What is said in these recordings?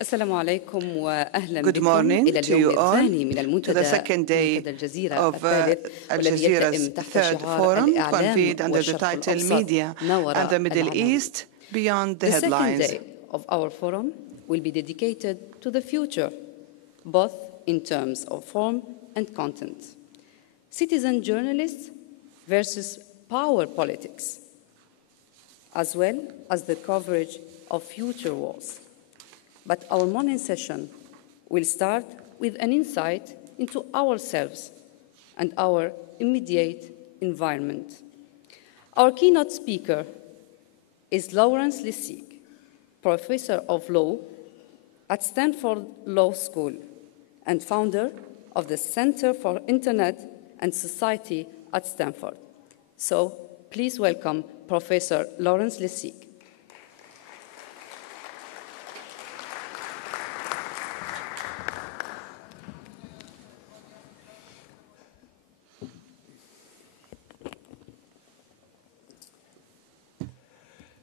السلام عليكم وأهلا Good بكم morning إلى to اليوم you all الثاني من to the المنتدى second day منتدى الجزيرة of الثالث والذي يتم AlJazeera's تحت third شعار forum الإعلام convened under the والشرق title الأوسط Media and ماوراء the Middle العناوين. East beyond the The second headlines. day of our forum will be dedicated to the future, both in terms of form and content. Citizen journalists versus power politics, as well as the coverage of future wars. But our morning session will start with an insight into ourselves and our immediate environment. Our keynote speaker is Lawrence Lessig, Professor of Law at Stanford Law School and founder of the Center for Internet and Society at Stanford. So please welcome Professor Lawrence Lessig.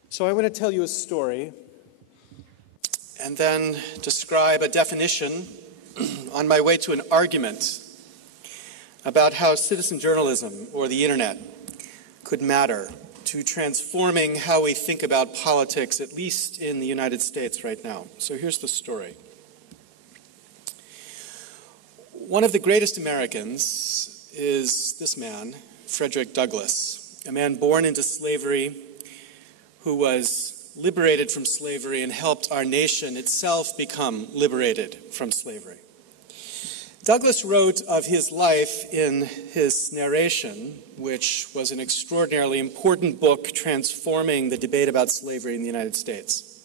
So I want to tell you a story and then describe a definition on my way to an argument about how citizen journalism or the internet could matter to transforming how we think about politics, at least in the United States right now. So here's the story. One of the greatest Americans is this man, Frederick Douglass, a man born into slavery who was liberated from slavery and helped our nation itself become liberated from slavery. Douglass wrote of his life in his narration, which was an extraordinarily important book transforming the debate about slavery in the United States.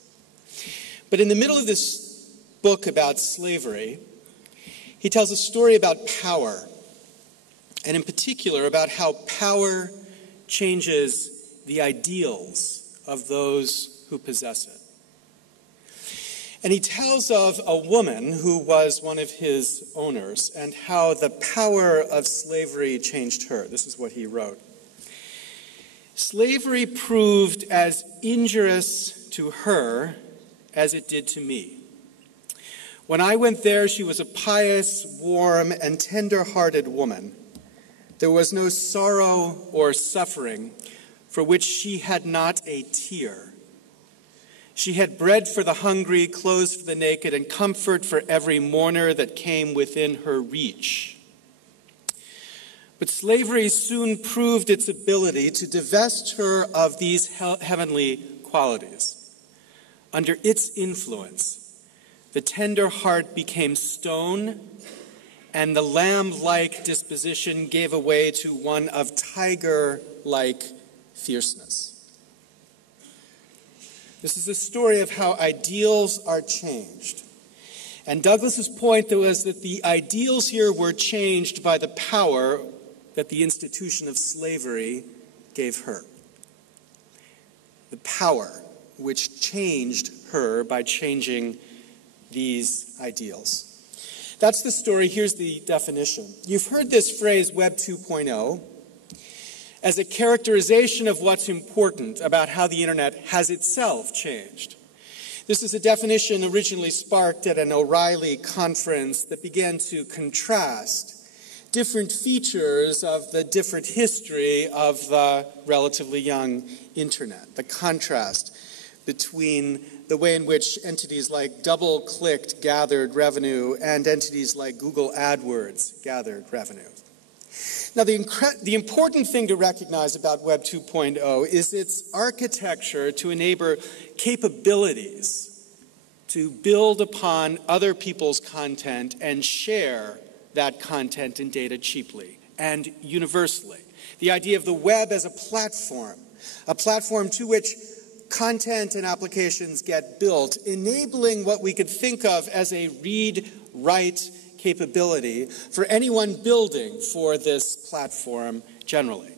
But in the middle of this book about slavery, he tells a story about power, and in particular about how power changes the ideals of those who possess it. And he tells of a woman who was one of his owners and how the power of slavery changed her. This is what he wrote. Slavery proved as injurious to her as it did to me. When I went there, she was a pious, warm, and tender-hearted woman. There was no sorrow or suffering for which she had not a tear. She had bread for the hungry, clothes for the naked, and comfort for every mourner that came within her reach. But slavery soon proved its ability to divest her of these heavenly qualities. Under its influence, the tender heart became stone, and the lamb-like disposition gave way to one of tiger-like fierceness. This is a story of how ideals are changed. And Douglass's point was that the ideals here were changed by the power that the institution of slavery gave her. The power which changed her by changing these ideals. That's the story. Here's the definition. You've heard this phrase, Web 2.0, as a characterization of what's important about how the internet has itself changed. This is a definition originally sparked at an O'Reilly conference that began to contrast different features of the different history of the relatively young internet, the contrast between the way in which entities like DoubleClick gathered revenue and entities like Google AdWords gathered revenue. Now, the important thing to recognize about Web 2.0 is its architecture to enable capabilities to build upon other people's content and share that content and data cheaply and universally. The idea of the web as a platform to which content and applications get built, enabling what we could think of as a read-write capability for anyone building for this platform generally.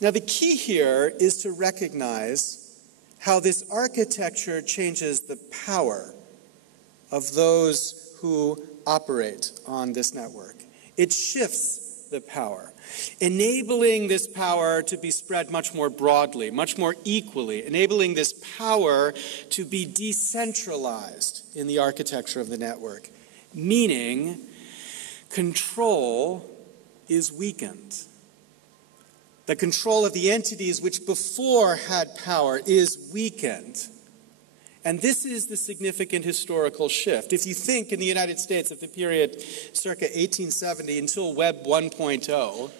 Now, the key here is to recognize how this architecture changes the power of those who operate on this network. It shifts the power, enabling this power to be spread much more broadly, much more equally, enabling this power to be decentralized in the architecture of the network, meaning control is weakened. The control of the entities which before had power is weakened. And this is the significant historical shift. If you think in the United States of the period circa 1870 until Web 1.0,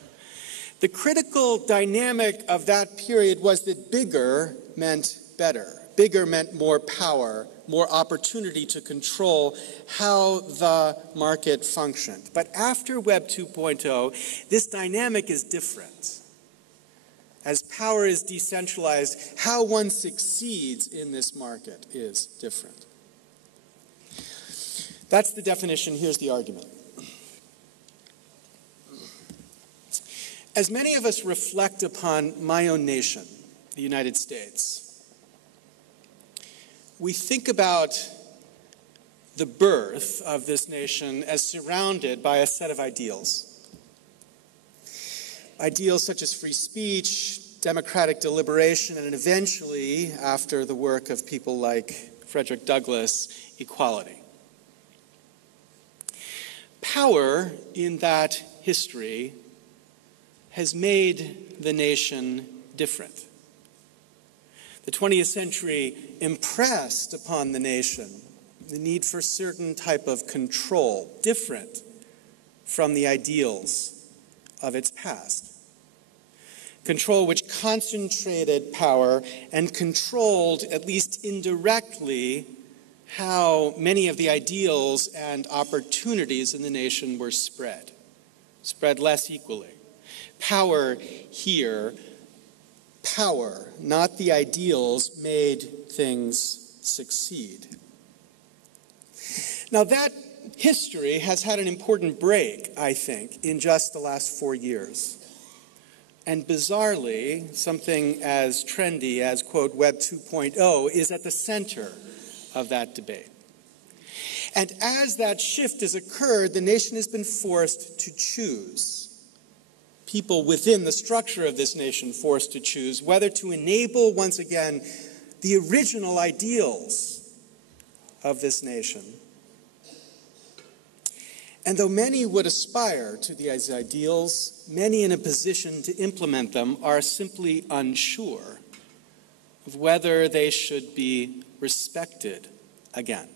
the critical dynamic of that period was that bigger meant better. Bigger meant more power, more opportunity to control how the market functioned. But after Web 2.0, this dynamic is different. As power is decentralized, how one succeeds in this market is different. That's the definition. Here's the argument. As many of us reflect upon my own nation, the United States, we think about the birth of this nation as surrounded by a set of ideals. Ideals such as free speech, democratic deliberation, and eventually, after the work of people like Frederick Douglass, equality. Power in that history has made the nation different. The 20th century impressed upon the nation the need for certain type of control, different from the ideals of its past. Control which concentrated power and controlled, at least indirectly, how many of the ideals and opportunities in the nation were spread less equally. Power here, power, not the ideals, made things succeed. Now that history has had an important break, I think, in just the last 4 years. And bizarrely, something as trendy as, quote, Web 2.0 is at the center of that debate. And as that shift has occurred, the nation has been forced to choose. People within the structure of this nation forced to choose whether to enable, once again, the original ideals of this nation. And though many would aspire to these ideals, many in a position to implement them are simply unsure of whether they should be respected again.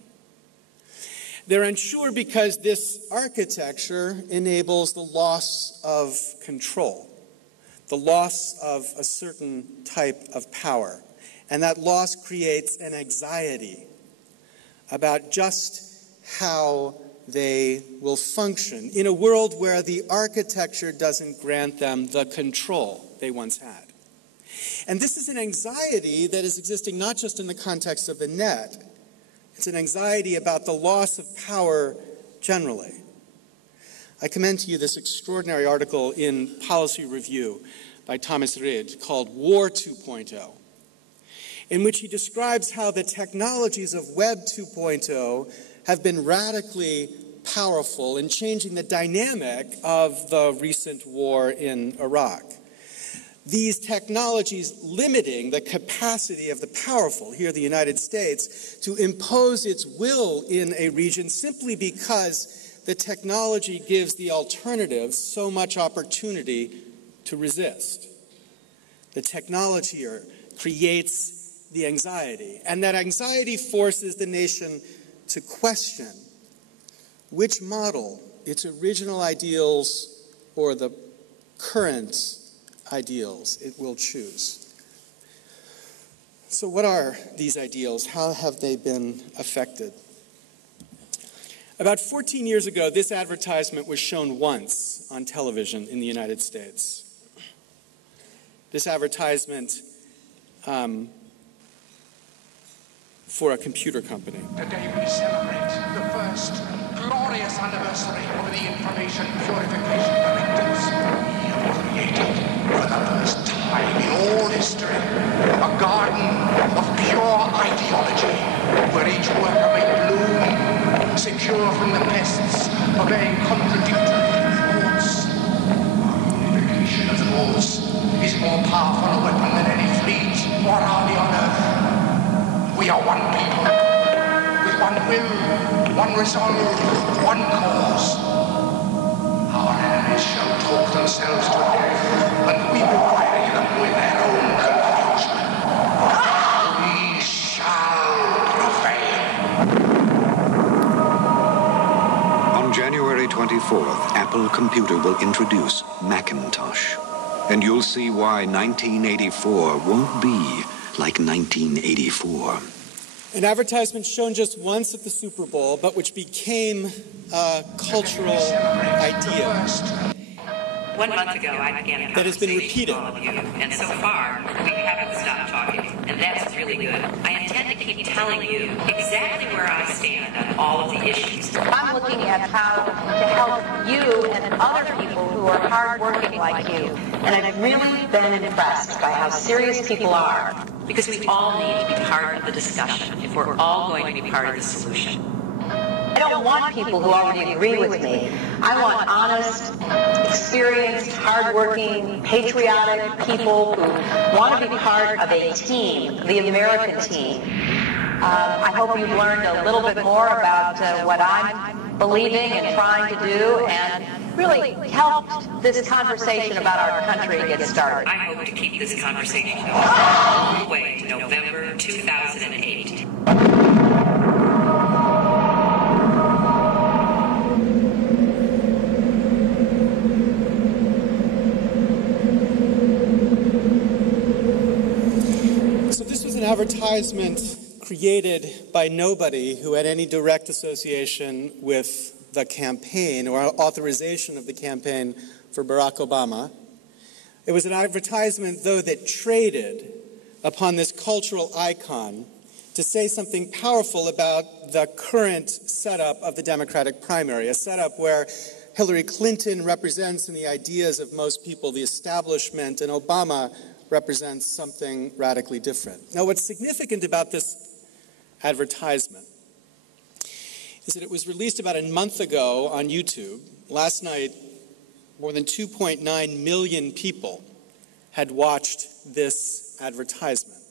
They're unsure because this architecture enables the loss of control, the loss of a certain type of power, and that loss creates an anxiety about just how they will function in a world where the architecture doesn't grant them the control they once had. And this is an anxiety that is existing not just in the context of the net. It's an anxiety about the loss of power generally. I commend to you this extraordinary article in Policy Review by Thomas Reid called War 2.0, in which he describes how the technologies of Web 2.0 have been radically powerful in changing the dynamic of the recent war in Iraq. These technologies limiting the capacity of the powerful, here the United States, to impose its will in a region simply because the technology gives the alternative so much opportunity to resist. The technology here creates the anxiety, and that anxiety forces the nation to question which model, its original ideals or the current ideals, it will choose. So what are these ideals? How have they been affected? About 14 years ago, this advertisement was shown once on television in the United States. This advertisement for a computer company. Today we celebrate the first glorious anniversary of the Information Purification Directives. We have created, for the first time in all history, a garden of pure ideology, where each worker may bloom, secure from the pests of vain contradictory reports. one will, one resolve, one cause. Our enemies shall talk themselves to death, and we will bury them with their own confusion. We shall prevail. On January 24th, Apple Computer will introduce Macintosh. And you'll see why 1984 won't be like 1984. An advertisement shown just once at the Super Bowl, but which became a cultural idea. 1 month ago, I began a that has been conversation repeated. with all of you, and so far, we haven't stopped talking, and that's really good. I intend to keep telling you exactly where I stand on all of the issues. I'm looking at how to help you and other people who are hardworking like you. And I've really been impressed by how serious people are. Because we all need to be part of the discussion if we're all going to be part of the solution. I don't want people who already agree with me. I want honest, experienced, hardworking, patriotic people who want to be part of a team, the American team. I hope you've learned a little bit more about what I'm believing and trying to do, and really helped this conversation about our country get started. I hope to keep this conversation going all the way to November 2008. Advertisement created by nobody who had any direct association with the campaign or authorization of the campaign for Barack Obama. It was an advertisement, though, that traded upon this cultural icon to say something powerful about the current setup of the Democratic primary, a setup where Hillary Clinton represents in the ideas of most people the establishment, and Obama represents something radically different. Now, what's significant about this advertisement is that it was released about a month ago on YouTube. Last night, more than 2.9 million people had watched this advertisement.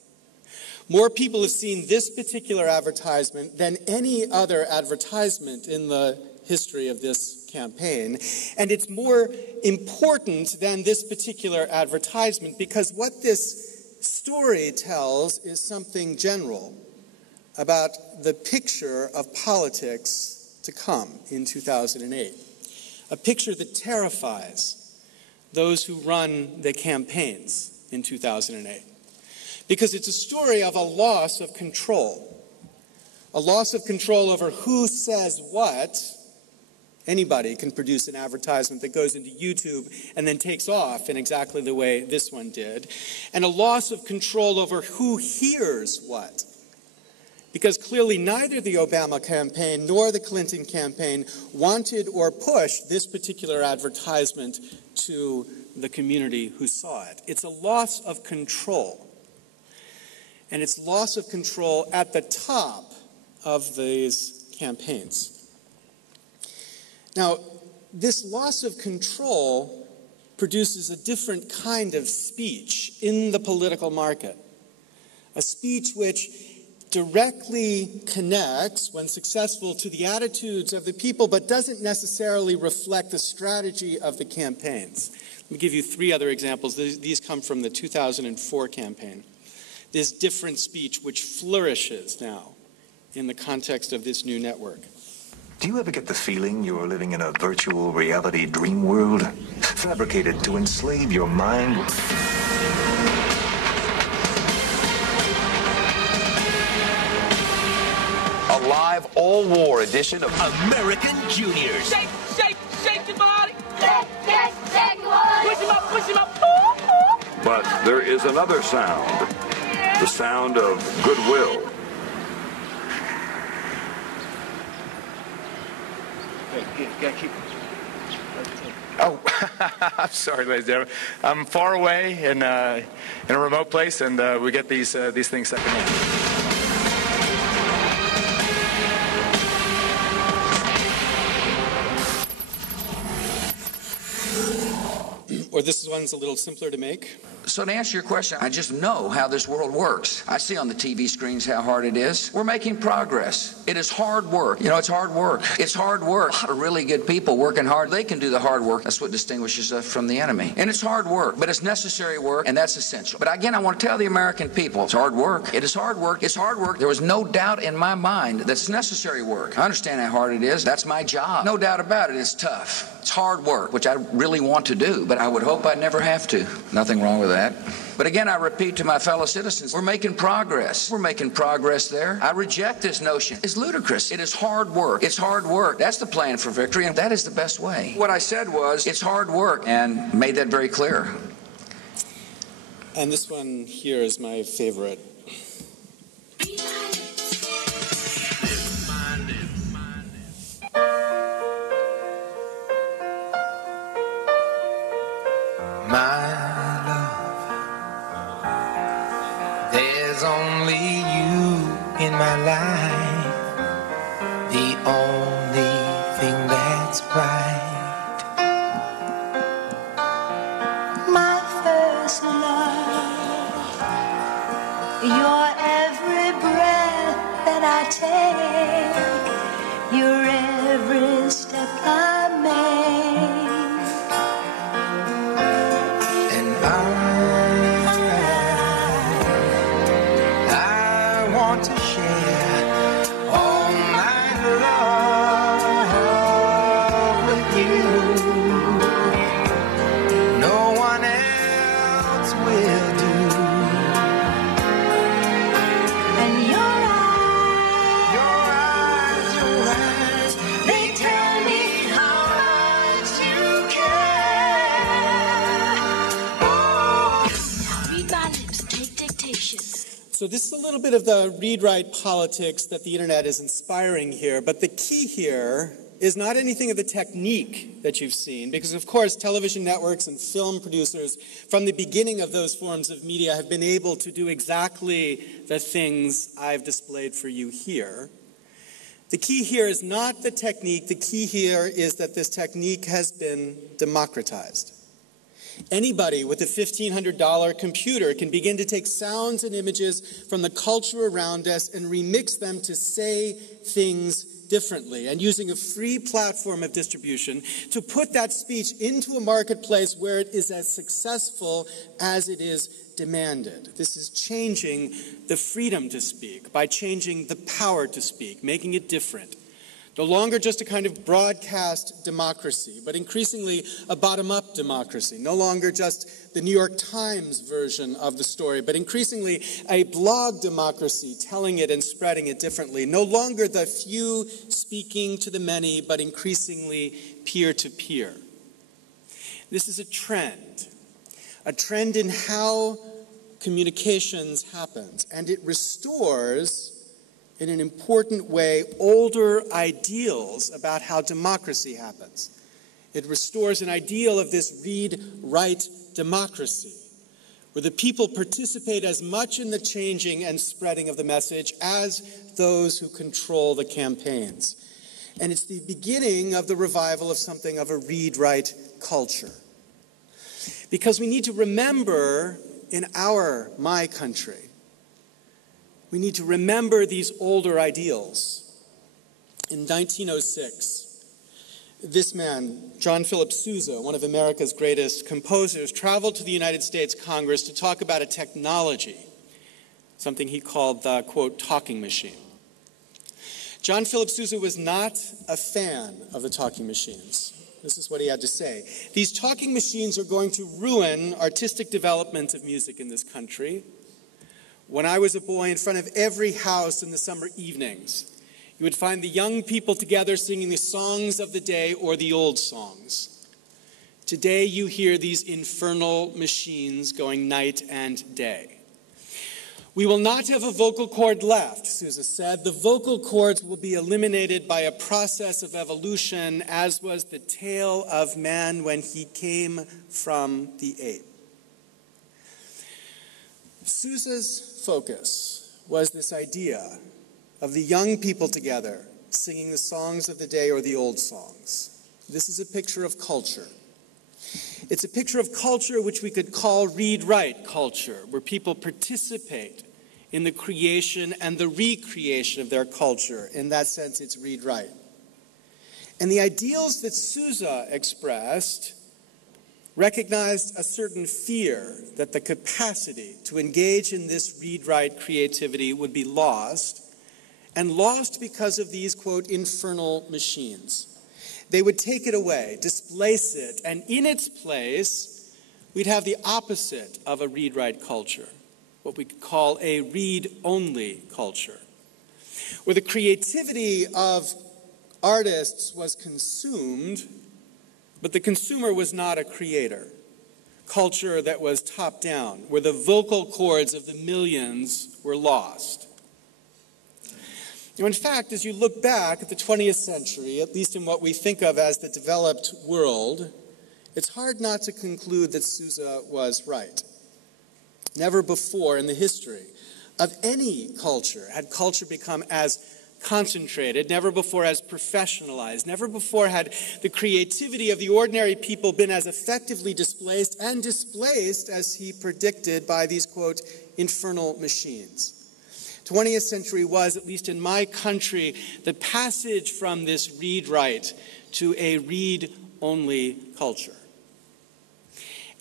More people have seen this particular advertisement than any other advertisement in the history of this campaign, and it's more important than this particular advertisement because what this story tells is something general about the picture of politics to come in 2008, a picture that terrifies those who run the campaigns in 2008, because it's a story of a loss of control over who says what. Anybody can produce an advertisement that goes into YouTube and then takes off in exactly the way this one did. And a loss of control over who hears what. Because clearly neither the Obama campaign nor the Clinton campaign wanted or pushed this particular advertisement to the community who saw it. It's a loss of control. And it's loss of control at the top of these campaigns. Now, this loss of control produces a different kind of speech in the political market, a speech which directly connects, when successful, to the attitudes of the people, but doesn't necessarily reflect the strategy of the campaigns. Let me give you three other examples. These come from the 2004 campaign. This different speech which flourishes now in the context of this new network. Do you ever get the feeling you're living in a virtual reality dream world, fabricated to enslave your mind? A live all-war edition of American Juniors. Shake, shake, shake your body. Shake, shake, shake your body. Push him up, push him up. But there is another sound, the sound of goodwill. Oh, I'm sorry, ladies and gentlemen. I'm far away in a remote place, and we get these things secondhand. Or this one's a little simpler to make. So to answer your question, I just know how this world works. I see on the TV screens how hard it is. We're making progress. It is hard work. You know, it's hard work. It's hard work. A lot of really good people working hard. They can do the hard work. That's what distinguishes us from the enemy. And it's hard work, but it's necessary work, and that's essential. But again, I want to tell the American people, it's hard work. It is hard work. It's hard work. There was no doubt in my mind that it's necessary work. I understand how hard it is. That's my job. No doubt about it. It's tough. It's hard work, which I really want to do, but I would hope I'd never have to. Nothing wrong with that. But again, I repeat to my fellow citizens, we're making progress. We're making progress there. I reject this notion. It's ludicrous. It is hard work. It's hard work. That's the plan for victory, and that is the best way. What I said was, it's hard work, and made that very clear. And this one here is my favorite. My love, there's only you in my life, the only thing that's right. My first love, your every breath that I take, your every step I make. I want to share all my love with you. No one else will do. And your eyes, they tell me how much you care. Oh. Read my lips, take dictation. So this is a little bit of the read-write politics that the internet is inspiring here, but the key here is not anything of the technique that you've seen, because of course television networks and film producers from the beginning of those forms of media have been able to do exactly the things I've displayed for you here. The key here is not the technique. The key here is that this technique has been democratized. Anybody with a $1,500 computer can begin to take sounds and images from the culture around us and remix them to say things differently, and using a free platform of distribution to put that speech into a marketplace where it is as successful as it is demanded. This is changing the freedom to speak by changing the power to speak, making it different. No longer just a kind of broadcast democracy, but increasingly a bottom-up democracy. No longer just the New York Times version of the story, but increasingly a blog democracy, telling it and spreading it differently. No longer the few speaking to the many, but increasingly peer-to-peer. This is a trend in how communications happens, and it restores in an important way older ideals about how democracy happens. It restores an ideal of this read-write democracy, where the people participate as much in the changing and spreading of the message as those who control the campaigns. And it's the beginning of the revival of something of a read-write culture. Because we need to remember in my country, we need to remember these older ideals. In 1906, this man, John Philip Sousa, one of America's greatest composers, traveled to the United States Congress to talk about a technology, something he called the, quote, talking machine. John Philip Sousa was not a fan of the talking machines. This is what he had to say. These talking machines are going to ruin artistic development of music in this country. When I was a boy, in front of every house in the summer evenings, you would find the young people together singing the songs of the day or the old songs. Today you hear these infernal machines going night and day. We will not have a vocal cord left, Sousa said. The vocal cords will be eliminated by a process of evolution, as was the tale of man when he came from the ape. Sousa's focus was this idea of the young people together singing the songs of the day or the old songs. This is a picture of culture. It's a picture of culture which we could call read-write culture, where people participate in the creation and the recreation of their culture. In that sense, it's read-write. And the ideals that Sousa expressed recognized a certain fear that the capacity to engage in this read-write creativity would be lost, and lost because of these, quote, infernal machines. They would take it away, displace it, and in its place, we'd have the opposite of a read-write culture, what we could call a read-only culture, where the creativity of artists was consumed, but the consumer was not a creator. Culture that was top-down, where the vocal cords of the millions were lost. Now, in fact, as you look back at the 20th century, at least in what we think of as the developed world, it's hard not to conclude that Sousa was right. Never before in the history of any culture had culture become as concentrated, never before as professionalized, never before had the creativity of the ordinary people been as effectively displaced, and displaced, as he predicted, by these, quote, infernal machines. 20th century was, at least in my country, the passage from this read-write to a read-only culture.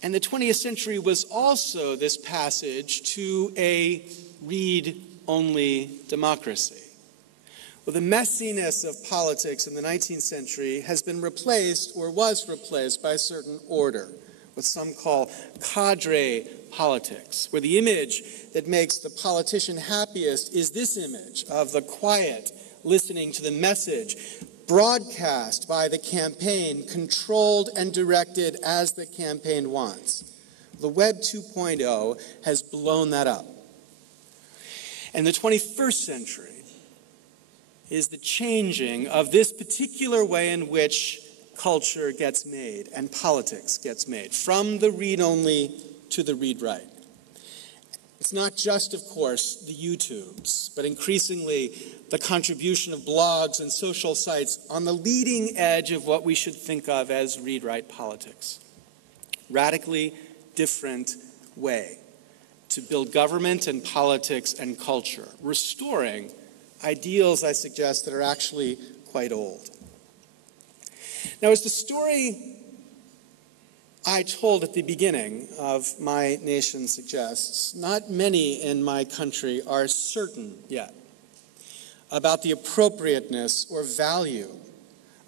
And the 20th century was also this passage to a read-only democracy. Well, the messiness of politics in the 19th century has been replaced, or was replaced, by a certain order, what some call cadre politics, where the image that makes the politician happiest is this image of the quiet listening to the message broadcast by the campaign, controlled and directed as the campaign wants. The Web 2.0 has blown that up. And the 21st century is the changing of this particular way in which culture gets made and politics gets made, from the read-only to the read-write. It's not just, of course, the YouTubes, but increasingly the contribution of blogs and social sites on the leading edge of what we should think of as read-write politics. Radically different way to build government and politics and culture, restoring ideals, I suggest, that are actually quite old. Now, as the story I told at the beginning of my nation suggests, not many in my country are certain yet about the appropriateness or value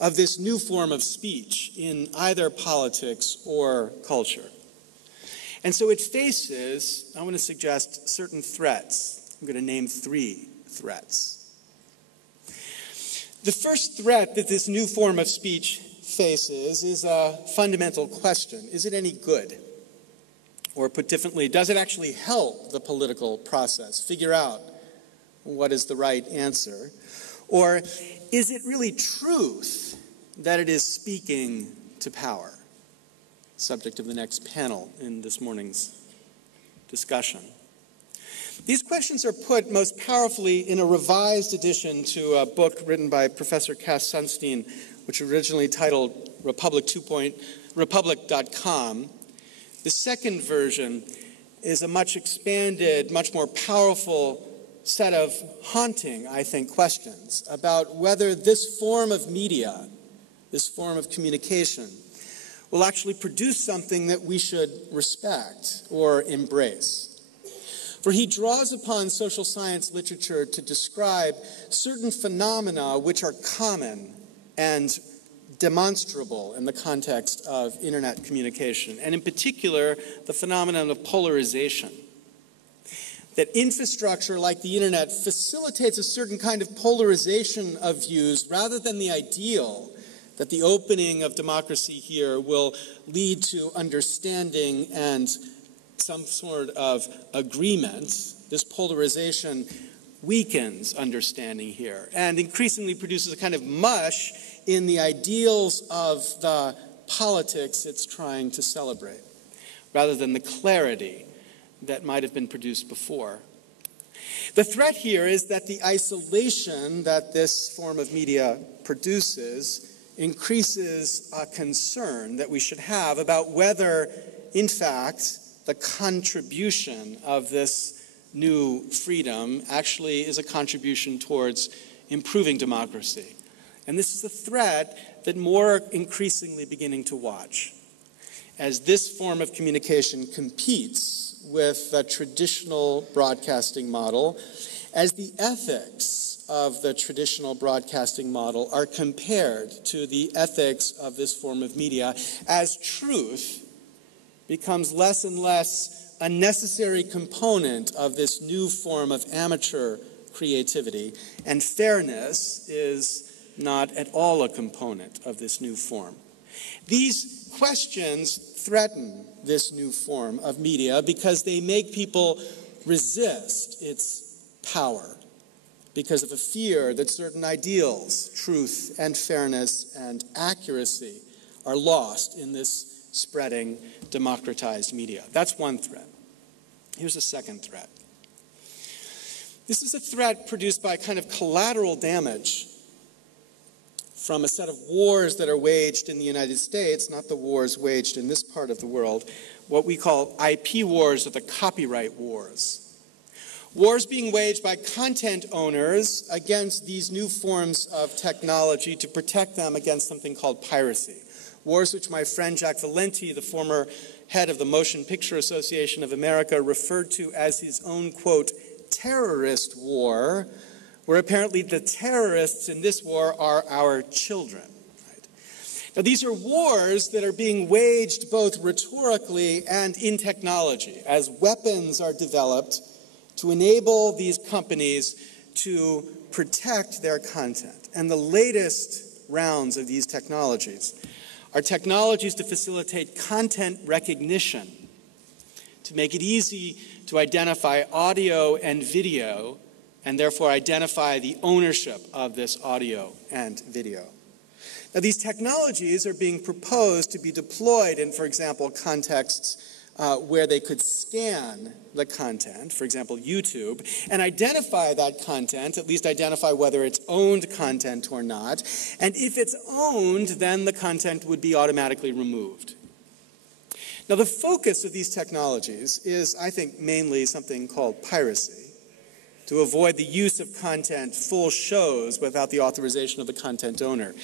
of this new form of speech in either politics or culture. And so it faces, I want to suggest, certain threats. I'm going to name 3 threats. The first threat that this new form of speech faces is a fundamental question. Is it any good? Or put differently, does it actually help the political process figure out what is the right answer? Or is it really truth that it is speaking to power? Subject of the next panel in this morning's discussion. These questions are put most powerfully in a revised edition to a book written by Professor Cass Sunstein, which originally titled Republic.com. The second version is a much expanded, much more powerful set of haunting, I think, questions about whether this form of media, this form of communication, will actually produce something that we should respect or embrace. For he draws upon social science literature to describe certain phenomena which are common and demonstrable in the context of internet communication, and in particular, the phenomenon of polarization. That infrastructure like the internet facilitates a certain kind of polarization of views rather than the ideal that the opening of democracy here will lead to understanding and some sort of agreement. This polarization weakens understanding here and increasingly produces a kind of mush in the ideals of the politics it's trying to celebrate, rather than the clarity that might have been produced before. The threat here is that the isolation that this form of media produces increases a concern that we should have about whether, in fact, the contribution of this new freedom actually is a contribution towards improving democracy. And this is a threat that more are increasingly beginning to watch, as this form of communication competes with the traditional broadcasting model, as the ethics of the traditional broadcasting model are compared to the ethics of this form of media, as truth becomes less and less a necessary component of this new form of amateur creativity, and fairness is not at all a component of this new form. These questions threaten this new form of media because they make people resist its power, because of a fear that certain ideals, truth and fairness and accuracy, are lost in this spreading, democratized media. That's one threat. Here's a second threat. This is a threat produced by kind of collateral damage from a set of wars that are waged in the United States, not the wars waged in this part of the world, what we call IP wars or the copyright wars. Wars being waged by content owners against these new forms of technology to protect them against something called piracy. Wars which my friend Jack Valenti, the former head of the Motion Picture Association of America, referred to as his own, quote, terrorist war, where apparently the terrorists in this war are our children. Right? Now, these are wars that are being waged both rhetorically and in technology, as weapons are developed to enable these companies to protect their content. And the latest rounds of these technologies are technologies to facilitate content recognition, to make it easy to identify audio and video, and therefore identify the ownership of this audio and video. Now, these technologies are being proposed to be deployed in, for example, contexts where they could scan the content, for example, YouTube, and identify that content, at least identify whether it's owned content or not. And if it's owned, then the content would be automatically removed. Now, the focus of these technologies is, I think, mainly something called piracy, to avoid the use of content, full shows, without the authorization of the content owner.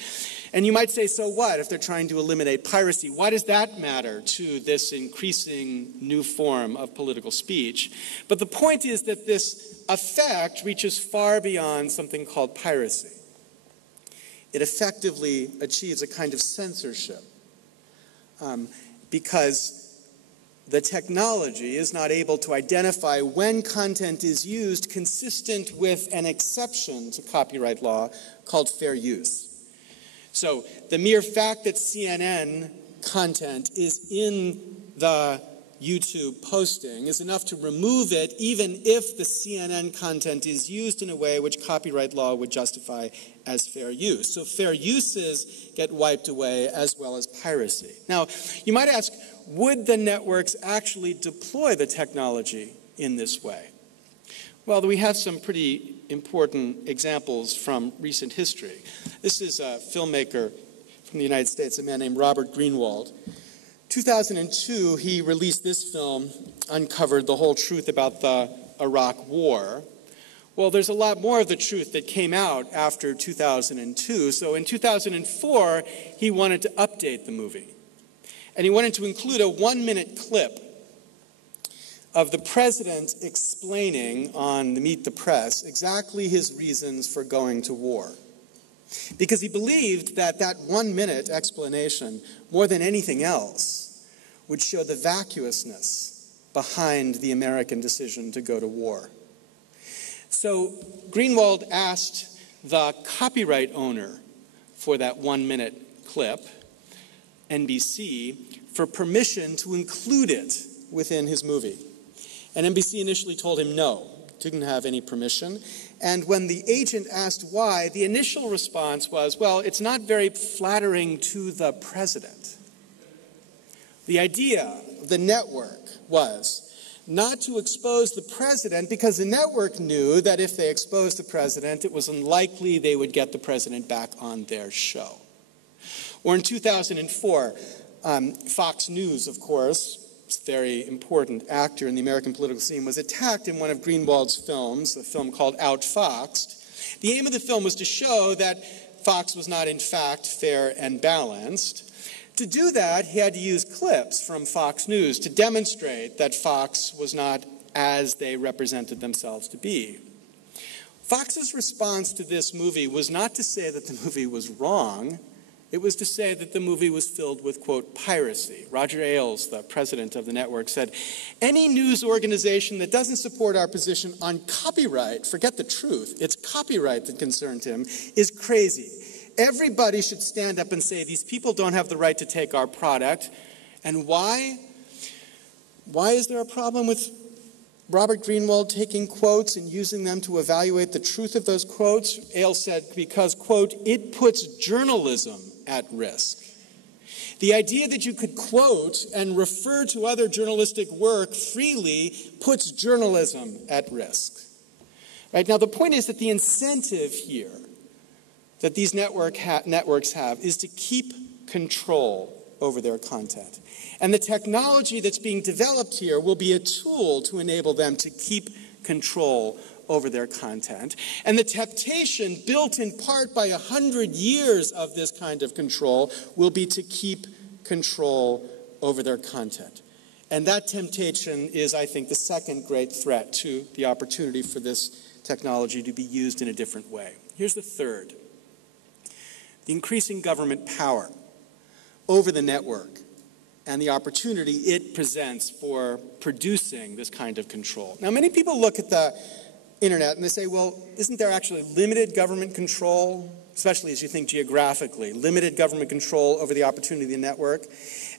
And you might say, so what if they're trying to eliminate piracy? Why does that matter to this increasing new form of political speech? But the point is that this effect reaches far beyond something called piracy. It effectively achieves a kind of censorship because the technology is not able to identify when content is used consistent with an exception to copyright law called fair use. So the mere fact that CNN content is in the YouTube posting is enough to remove it, even if the CNN content is used in a way which copyright law would justify as fair use. So fair uses get wiped away as well as piracy. Now, you might ask, would the networks actually deploy the technology in this way? Well, we have some pretty important examples from recent history. This is a filmmaker from the United States, a man named Robert Greenwald. 2002, he released this film, uncovered the whole truth about the Iraq War. Well, there's a lot more of the truth that came out after 2002. So in 2004, he wanted to update the movie. And he wanted to include a 1-minute clip of the president explaining on the Meet the Press exactly his reasons for going to war. Because he believed that that 1-minute explanation, more than anything else, would show the vacuousness behind the American decision to go to war. So Greenwald asked the copyright owner for that 1-minute clip, NBC, for permission to include it within his movie. And NBC initially told him no, didn't have any permission. And when the agent asked why, the initial response was, well, it's not very flattering to the president. The idea of the network was not to expose the president because the network knew that if they exposed the president, it was unlikely they would get the president back on their show. Or in 2004, Fox News, of course, a very important actor in the American political scene, was attacked in one of Greenwald's films, a film called Outfoxed. The aim of the film was to show that Fox was not, in fact, fair and balanced. To do that, he had to use clips from Fox News to demonstrate that Fox was not as they represented themselves to be. Fox's response to this movie was not to say that the movie was wrong. It was to say that the movie was filled with, quote, piracy. Roger Ailes, the president of the network, said, any news organization that doesn't support our position on copyright, forget the truth, it's copyright that concerned him, is crazy. Everybody should stand up and say, these people don't have the right to take our product. And why? Why is there a problem with Robert Greenwald taking quotes and using them to evaluate the truth of those quotes? Ailes said, because, quote, it puts journalism at risk. The idea that you could quote and refer to other journalistic work freely puts journalism at risk. Right? Now, the point is that the incentive here that these networks have is to keep control over their content. And the technology that's being developed here will be a tool to enable them to keep control over their content. And the temptation, built in part by 100 years of this kind of control, will be to keep control over their content. And that temptation is, I think, the second great threat to the opportunity for this technology to be used in a different way. Here's the third. The increasing government power over the network and the opportunity it presents for producing this kind of control. Now, many people look at the internet and they say, well, isn't there actually limited government control, especially as you think geographically, limited government control over the opportunity of the network?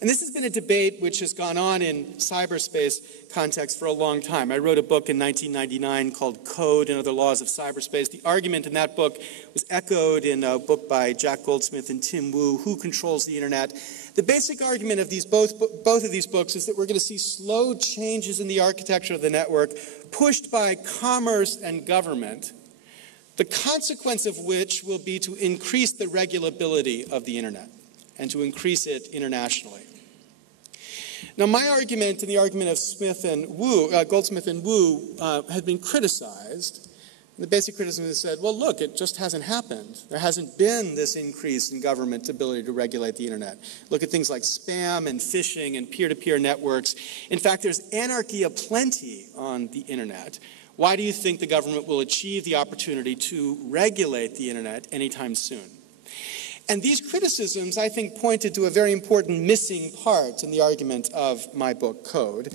And this has been a debate which has gone on in cyberspace context for a long time. I wrote a book in 1999 called Code and Other Laws of Cyberspace. The argument in that book was echoed in a book by Jack Goldsmith and Tim Wu, Who Controls the Internet? The basic argument of both of these books is that we're going to see slow changes in the architecture of the network pushed by commerce and government, the consequence of which will be to increase the regulability of the internet and to increase it internationally. Now, my argument and the argument of Goldsmith and Wu had been criticized. The basic criticism is said, well, look, it just hasn't happened. There hasn't been this increase in government's ability to regulate the internet. Look at things like spam and phishing and peer-to-peer networks. In fact, there's anarchy aplenty on the internet. Why do you think the government will achieve the opportunity to regulate the internet anytime soon? And these criticisms, I think, pointed to a very important missing part in the argument of my book, Code.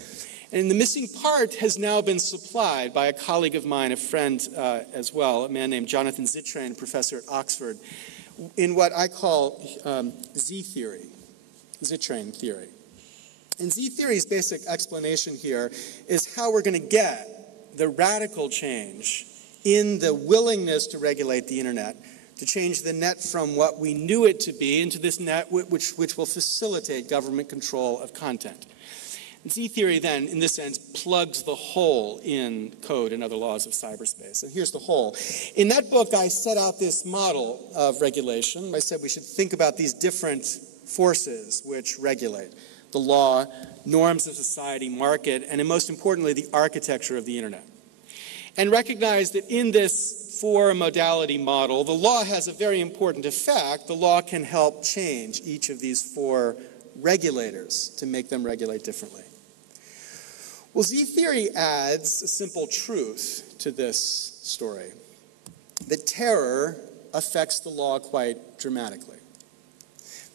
And the missing part has now been supplied by a colleague of mine, a friend as well, a man named Jonathan Zittrain, a professor at Oxford, in what I call Z-theory, Zittrain theory. And Z-theory's basic explanation here is how we're going to get the radical change in the willingness to regulate the internet, to change the net from what we knew it to be into this net which will facilitate government control of content. Z-theory then, in this sense, plugs the hole in Code and Other Laws of Cyberspace. And here's the hole. In that book, I set out this model of regulation. I said we should think about these different forces which regulate the law, norms of society, market, and most importantly, the architecture of the internet. And recognize that in this four-modality model, the law has a very important effect. The law can help change each of these four regulators to make them regulate differently. Well, Z-theory adds a simple truth to this story, that terror affects the law quite dramatically.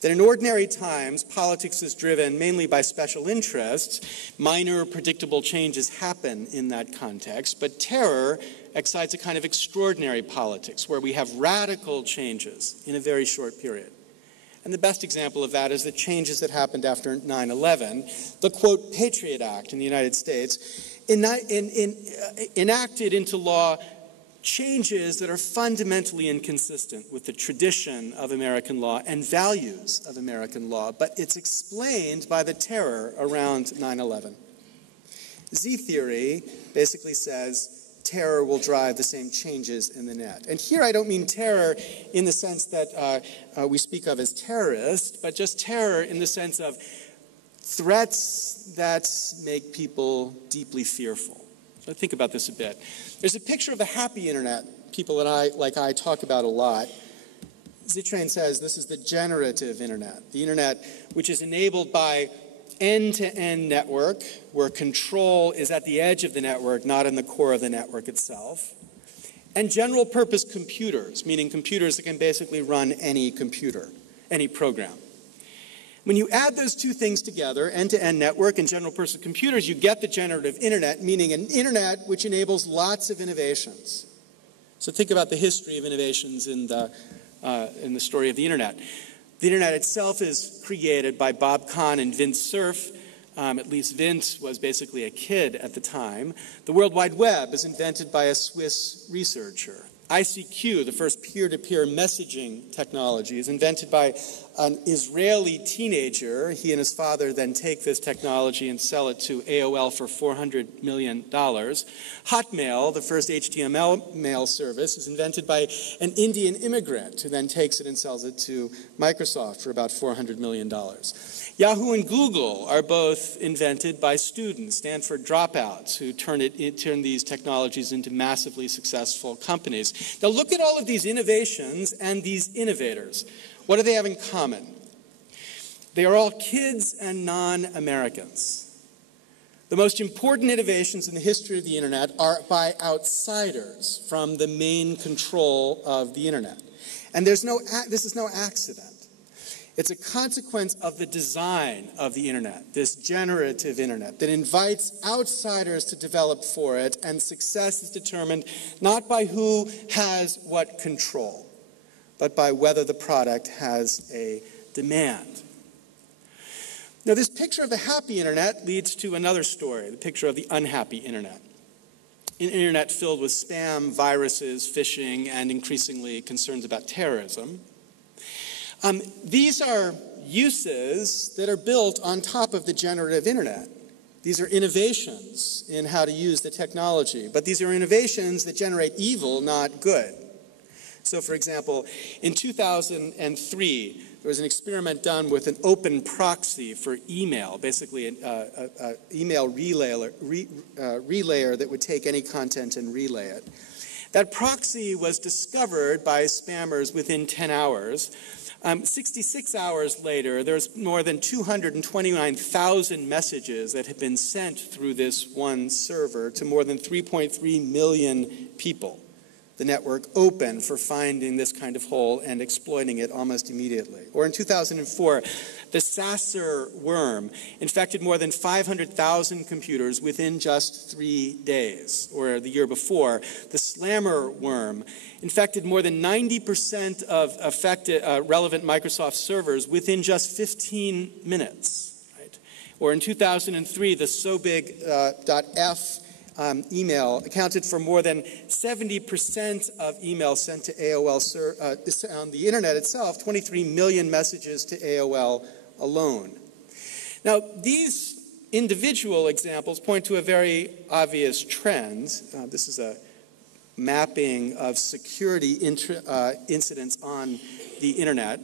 That in ordinary times, politics is driven mainly by special interests. Minor, predictable changes happen in that context, but terror excites a kind of extraordinary politics where we have radical changes in a very short period. And the best example of that is the changes that happened after 9/11. The, quote, Patriot Act in the United States enacted into law changes that are fundamentally inconsistent with the tradition of American law and values of American law, but it's explained by the terror around 9/11. Z-theory basically says terror will drive the same changes in the net. And here I don't mean terror in the sense that we speak of as terrorists, but just terror in the sense of threats that make people deeply fearful. So think about this a bit. There's a picture of the happy internet people like I talk about a lot. Zittrain says this is the generative internet, the internet which is enabled by end-to-end network, where control is at the edge of the network, not in the core of the network itself, and general-purpose computers, meaning computers that can basically run any computer, any program. When you add those two things together, end-to-end network and general-purpose computers, you get the generative internet, meaning an internet which enables lots of innovations. So think about the history of innovations in the story of the internet. The internet itself is created by Bob Kahn and Vint Cerf. At least Vint was basically a kid at the time. The World Wide Web is invented by a Swiss researcher. ICQ, the first peer-to-peer messaging technology, is invented by an Israeli teenager. He and his father then take this technology and sell it to AOL for $400 million. Hotmail, the first HTML mail service, is invented by an Indian immigrant who then takes it and sells it to Microsoft for about $400 million. Yahoo and Google are both invented by students, Stanford dropouts, who turn these technologies into massively successful companies. Now look at all of these innovations and these innovators. What do they have in common? They are all kids and non-Americans. The most important innovations in the history of the internet are by outsiders from the main control of the internet. And this is no accident. It's a consequence of the design of the internet, this generative internet, that invites outsiders to develop for it, and success is determined not by who has what control, but by whether the product has a demand. Now, this picture of the happy internet leads to another story, the picture of the unhappy internet. An internet filled with spam, viruses, phishing, and increasingly concerns about terrorism. These are uses that are built on top of the generative internet. These are innovations in how to use the technology, but these are innovations that generate evil, not good. So, for example, in 2003, there was an experiment done with an open proxy for email, basically an email relayer that would take any content and relay it. That proxy was discovered by spammers within 10 hours. 66 hours later, there's more than 229,000 messages that have been sent through this one server to more than 3.3 million people. The network open for finding this kind of hole and exploiting it almost immediately. Or in 2004, the Sousa worm infected more than 500,000 computers within just 3 days. Or the year before, the Slammer worm infected more than 90% of affected relevant Microsoft servers within just 15 minutes. Right? Or in 2003, the SoBig.F email accounted for more than 70% of emails sent to AOL on the internet itself, 23 million messages to AOL alone. Now, these individual examples point to a very obvious trend. This is a mapping of security incidents on the internet.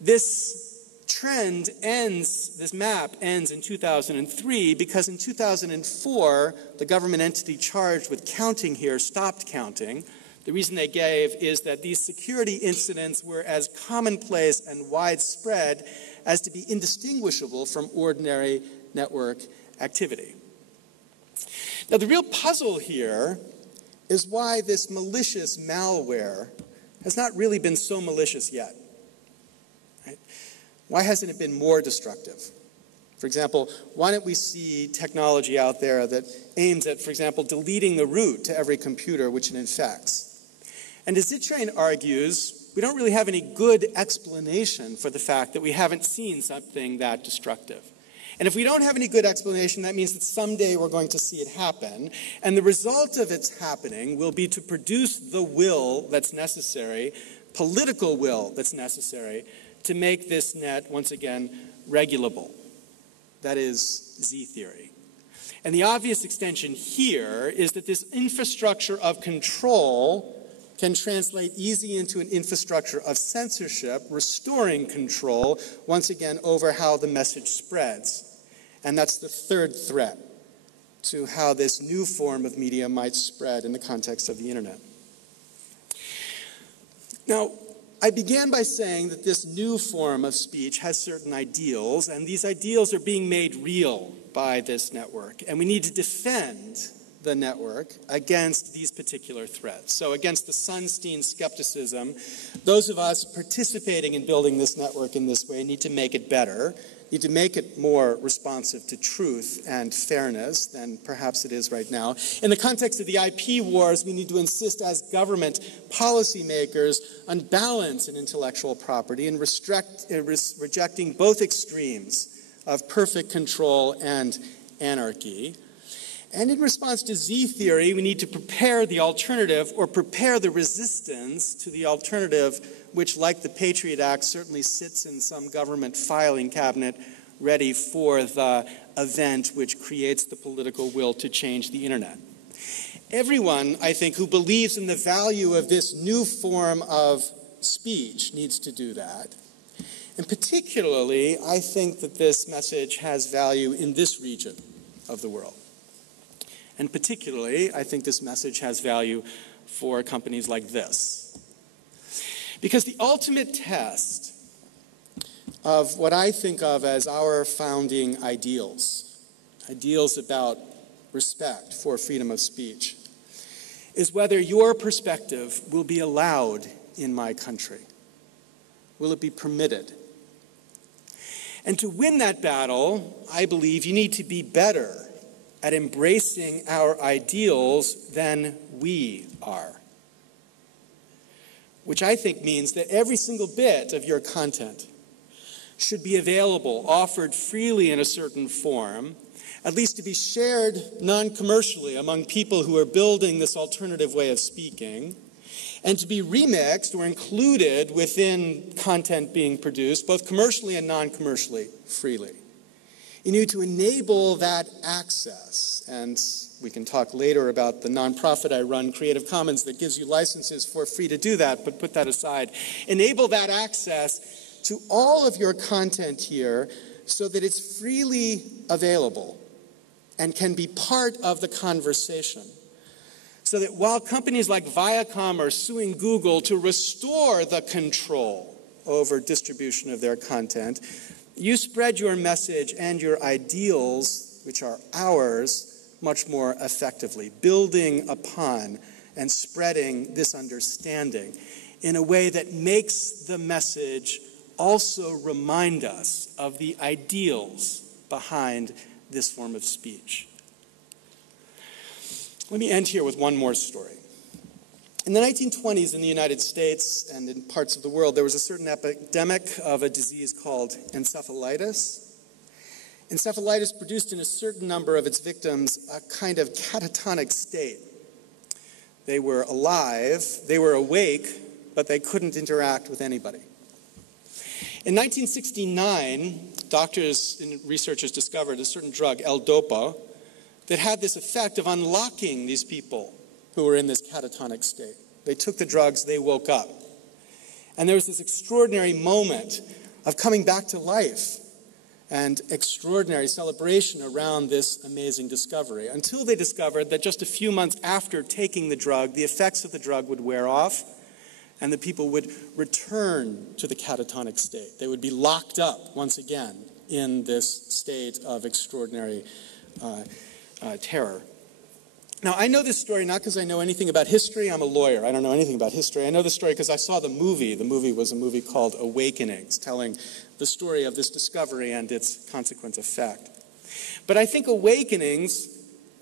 This trend ends, this map ends in 2003 because in 2004, the government entity charged with counting here stopped counting. The reason they gave is that these security incidents were as commonplace and widespread as to be indistinguishable from ordinary network activity. Now, the real puzzle here is why this malicious malware has not really been so malicious yet. Right? Why hasn't it been more destructive? For example, why don't we see technology out there that aims at, for example, deleting the root to every computer which it infects? And as Zittrain argues, we don't really have any good explanation for the fact that we haven't seen something that destructive. And if we don't have any good explanation, that means that someday we're going to see it happen. And the result of its happening will be to produce the will that's necessary, political will that's necessary, to make this net, once again, regulable. That is Z theory. And the obvious extension here is that this infrastructure of control can translate easily into an infrastructure of censorship, restoring control, once again, over how the message spreads. And that's the third threat to how this new form of media might spread in the context of the internet. Now, I began by saying that this new form of speech has certain ideals, and these ideals are being made real by this network, and we need to defend the network against these particular threats. So against the Sunstein skepticism, those of us participating in building this network in this way need to make it better, need to make it more responsive to truth and fairness than perhaps it is right now. In the context of the IP wars, we need to insist as government policymakers on balance in intellectual property and rejecting both extremes of perfect control and anarchy. And in response to Z theory, we need to prepare the alternative or prepare the resistance to the alternative, which, like the Patriot Act, certainly sits in some government filing cabinet ready for the event which creates the political will to change the internet. Everyone, I think, who believes in the value of this new form of speech needs to do that. And particularly, I think that this message has value in this region of the world. And particularly, I think this message has value for companies like this. Because the ultimate test of what I think of as our founding ideals, ideals about respect for freedom of speech, is whether your perspective will be allowed in my country. Will it be permitted? And to win that battle, I believe you need to be better at embracing our ideals than we are. Which I think means that every single bit of your content should be available, offered freely in a certain form, at least to be shared non-commercially among people who are building this alternative way of speaking, and to be remixed or included within content being produced, both commercially and non-commercially, freely. You need to enable that access, and we can talk later about the nonprofit I run, Creative Commons, that gives you licenses for free to do that, but put that aside. Enable that access to all of your content here so that it's freely available and can be part of the conversation. So that while companies like Viacom are suing Google to restore the control over distribution of their content, you spread your message and your ideals, which are ours, much more effectively, building upon and spreading this understanding in a way that makes the message also remind us of the ideals behind this form of speech. Let me end here with one more story. In the 1920s in the United States and in parts of the world, there was a certain epidemic of a disease called encephalitis. Encephalitis produced in a certain number of its victims a kind of catatonic state. They were alive, they were awake, but they couldn't interact with anybody. In 1969, doctors and researchers discovered a certain drug, L-Dopa, that had this effect of unlocking these people who were in this catatonic state. They took the drugs, they woke up. And there was this extraordinary moment of coming back to life and extraordinary celebration around this amazing discovery, until they discovered that just a few months after taking the drug, the effects of the drug would wear off and the people would return to the catatonic state. They would be locked up once again in this state of extraordinary terror. Now, I know this story not because I know anything about history. I'm a lawyer. I don't know anything about history. I know this story because I saw the movie. The movie was a movie called Awakenings, telling the story of this discovery and its consequent effect. But I think Awakenings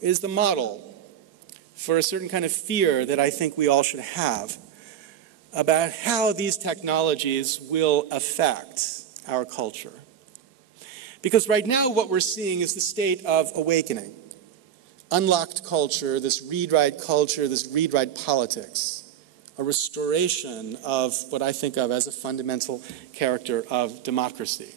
is the model for a certain kind of fear that I think we all should have about how these technologies will affect our culture. Because right now what we're seeing is the state of awakening. Unlocked culture, this read-write culture, this read-write politics, a restoration of what I think of as a fundamental character of democracy.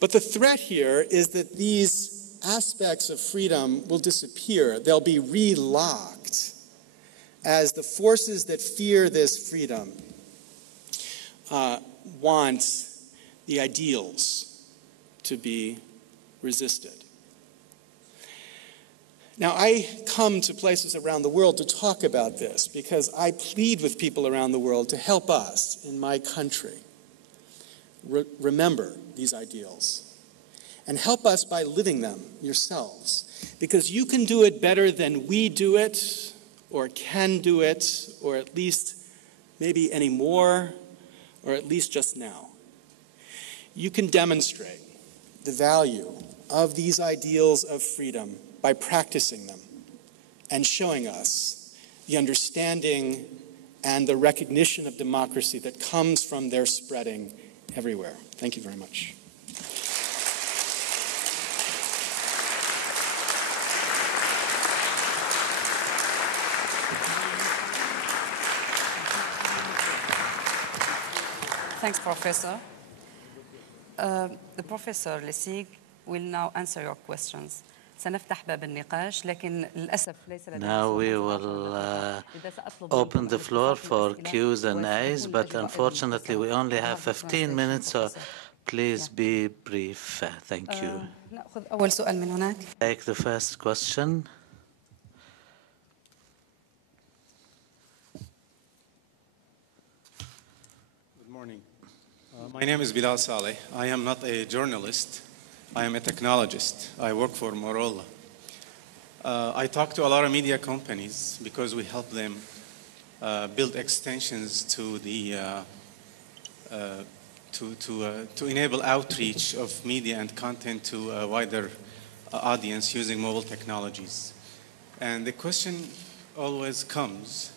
But the threat here is that these aspects of freedom will disappear. They'll be relocked as the forces that fear this freedom want the ideals to be resisted. Now, I come to places around the world to talk about this because I plead with people around the world to help us in my country remember these ideals and help us by living them yourselves, because you can do it better than we do it, or can do it, or at least maybe anymore, or at least just now. You can demonstrate the value of these ideals of freedom by practicing them and showing us the understanding and the recognition of democracy that comes from their spreading everywhere. Thank you very much. Thanks, Professor. The Professor Lessig will now answer your questions. سنفتح باب النقاش لكن للأسف ليس لدينا. Now we will open the floor for Q's and A's, but unfortunately we only have 15 minutes, so please be brief. Thank you. نأخذ أول سؤال من هناك. Take the first question. Good morning. My name is Bilal Saleh. I am not a journalist. I am a technologist. I work for Motorola. I talk to a lot of media companies because we help them build extensions to the to enable outreach of media and content to a wider audience using mobile technologies. And the question always comes,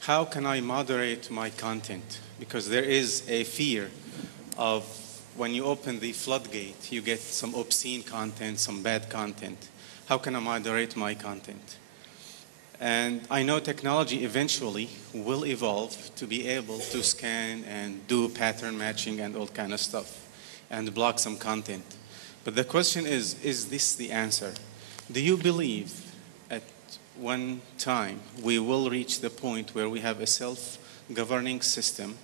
how can I moderate my content? Because there is a fear of when you open the floodgate, you get some obscene content, some bad content. How can I moderate my content? And I know technology eventually will evolve to be able to scan and do pattern matching and all kind of stuff and block some content. But the question is this the answer? Do you believe at one time we will reach the point where we have a self-governing system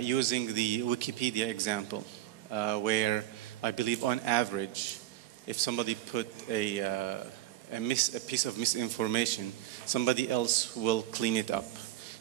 using the Wikipedia example, where I believe on average, if somebody put a piece of misinformation, somebody else will clean it up.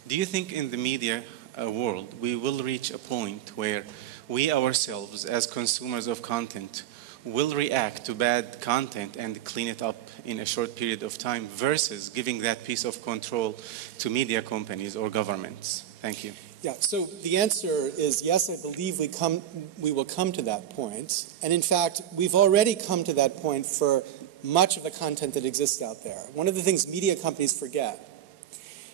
Do you think in the media world we will reach a point where we ourselves as consumers of content will react to bad content and clean it up in a short period of time versus giving that piece of control to media companies or governments? Thank you. Yeah, so the answer is yes, I believe we will come to that point. And in fact, we've already come to that point for much of the content that exists out there. One of the things media companies forget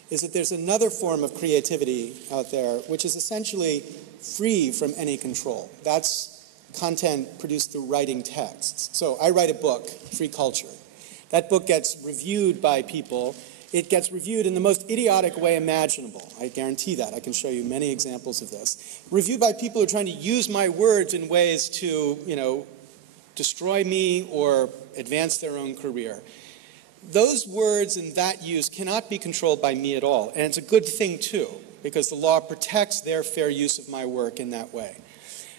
is that there's another form of creativity out there which is essentially free from any control. That's content produced through writing texts. So I write a book, Free Culture. That book gets reviewed by people. It gets reviewed in the most idiotic way imaginable. I guarantee that. I can show you many examples of this. Reviewed by people who are trying to use my words in ways to, destroy me or advance their own career. Those words and that use cannot be controlled by me at all. And it's a good thing, too, because the law protects their fair use of my work in that way.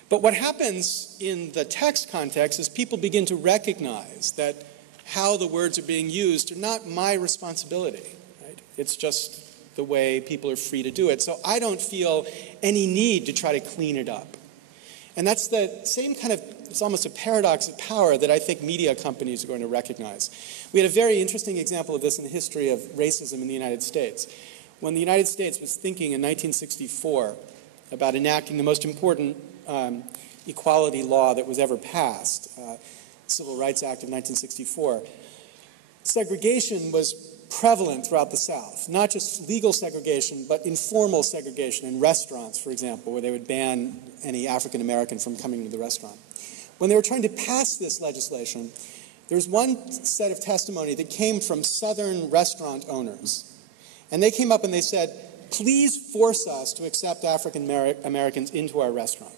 But what happens in the text context is people begin to recognize that how the words are being used are not my responsibility. Right? It's just the way people are free to do it. So I don't feel any need to try to clean it up. And that's the same kind of, it's almost a paradox of power that I think media companies are going to recognize. We had a very interesting example of this in the history of racism in the United States. When the United States was thinking in 1964 about enacting the most important equality law that was ever passed, Civil Rights Act of 1964, segregation was prevalent throughout the South. Not just legal segregation, but informal segregation in restaurants, for example, where they would ban any African American from coming to the restaurant. When they were trying to pass this legislation, there was one set of testimony that came from Southern restaurant owners. And they came up and they said, please force us to accept African Americans into our restaurant.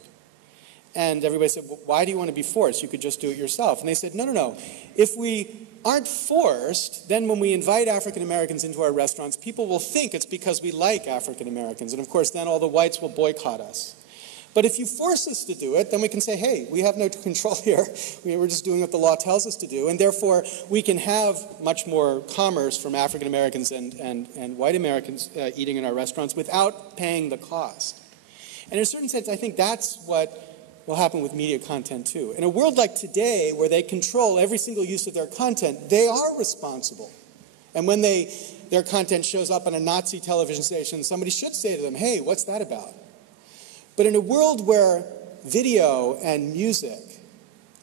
And everybody said, well, why do you want to be forced? You could just do it yourself. And they said, no. If we aren't forced, then when we invite African Americans into our restaurants, people will think it's because we like African Americans. And of course, then all the whites will boycott us. But if you force us to do it, then we can say, hey, we have no control here. We're just doing what the law tells us to do. And therefore, we can have much more commerce from African Americans and white Americans eating in our restaurants without paying the cost. And in a certain sense, I think that's what will happen with media content too. In a world like today, where they control every single use of their content, they are responsible. And when their content shows up on a Nazi television station, somebody should say to them, hey, what's that about? But in a world where video and music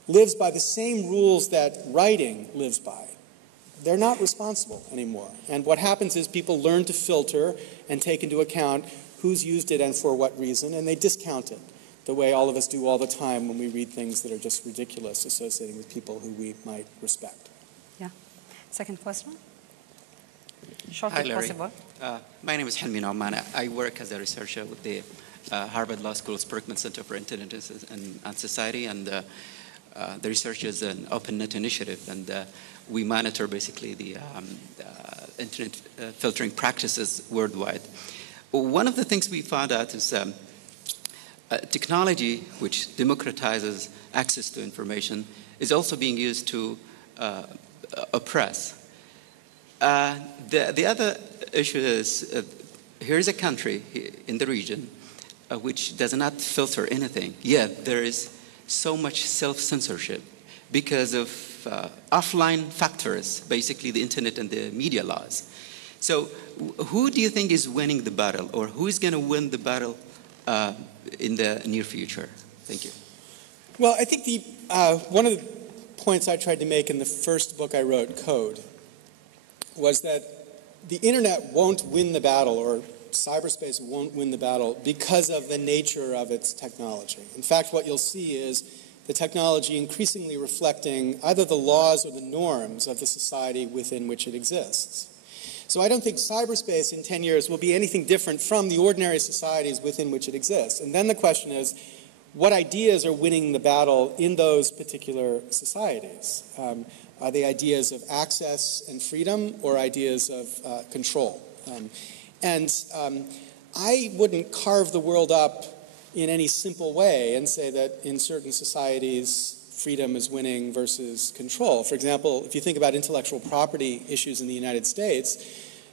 lives by the same rules that writing lives by, they're not responsible anymore. And what happens is people learn to filter and take into account who's used it and for what reason, and they discount it, the way all of us do all the time when we read things that are just ridiculous associating with people who we might respect. Yeah. Second question? Short Hi, as Larry. possible. My name is Helmi Nauman. I work as a researcher with the Harvard Law School's Berkman Center for Internet and Society, and the research is an open net initiative, and we monitor basically the internet filtering practices worldwide. One of the things we found out is technology, which democratizes access to information, is also being used to oppress. The other issue is here is a country in the region which does not filter anything, yet there is so much self-censorship because of offline factors, basically the internet and the media laws. So who do you think is winning the battle, or who is going to win the battle in the near future? Thank you. Well, I think one of the points I tried to make in the first book I wrote, Code, was that the internet won't win the battle, or cyberspace won't win the battle because of the nature of its technology. In fact, what you'll see is the technology increasingly reflecting either the laws or the norms of the society within which it exists. So I don't think cyberspace in 10 years will be anything different from the ordinary societies within which it exists. And then the question is, what ideas are winning the battle in those particular societies? Are they ideas of access and freedom, or ideas of control? I wouldn't carve the world up in any simple way and say that in certain societies freedom is winning versus control. For example, if you think about intellectual property issues in the United States,